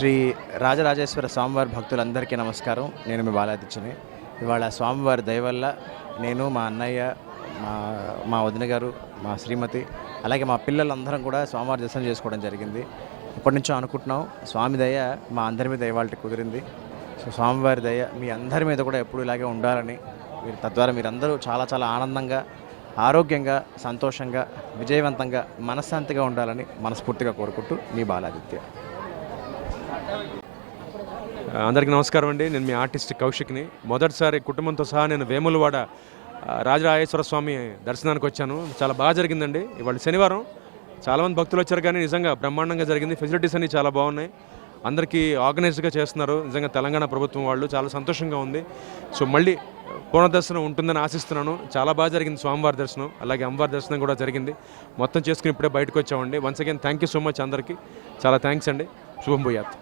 శ్రీ రాజరాజేశ్వర స్వామివారి భక్తులందరికీ నమస్కారం. నేను మీ బాలాదిత్యని. ఇవాళ స్వామివారి దయ వల్ల నేను, మా అన్నయ్య, మా మా వదిన గారు, మా శ్రీమతి, అలాగే మా పిల్లలందరం కూడా స్వామివారి దర్శనం చేసుకోవడం జరిగింది. ఇప్పటి నుంచో అనుకుంటున్నాం. స్వామి దయ మా అందరి మీద ఇవాళ కుదిరింది. సో స్వామివారి దయ మీ అందరి మీద కూడా ఎప్పుడు ఇలాగే ఉండాలని, తద్వారా మీరందరూ చాలా చాలా ఆనందంగా, ఆరోగ్యంగా, సంతోషంగా, విజయవంతంగా, మనశ్శాంతిగా ఉండాలని మనస్ఫూర్తిగా కోరుకుంటూ మీ బాలాదిత్య. అందరికీ నమస్కారం అండి. నేను మీ ఆర్టిస్ట్ కౌశిక్ని. మొదటిసారి కుటుంబంతో సహా నేను వేములవాడ రాజరాజేశ్వర స్వామి దర్శనానికి వచ్చాను. చాలా బాగా జరిగిందండి. ఇవాళ శనివారం చాలామంది భక్తులు వచ్చారు, కానీ నిజంగా బ్రహ్మాండంగా జరిగింది. ఫెసిలిటీస్ అన్నీ చాలా బాగున్నాయి. అందరికీ ఆర్గనైజ్డ్గా చేస్తున్నారు. నిజంగా తెలంగాణ ప్రభుత్వం వాళ్ళు చాలా సంతోషంగా ఉంది. సో మళ్ళీ పునర్దర్శనం ఉంటుందని ఆశిస్తున్నాను. చాలా బాగా జరిగింది స్వామివారి దర్శనం, అలాగే అమ్మవారి దర్శనం కూడా జరిగింది. మొత్తం చేసుకుని ఇప్పుడే బయటకు వచ్చామండి. Once again thank you so much అందరికీ. చాలా థ్యాంక్స్ అండి. శుభం భూయాత్.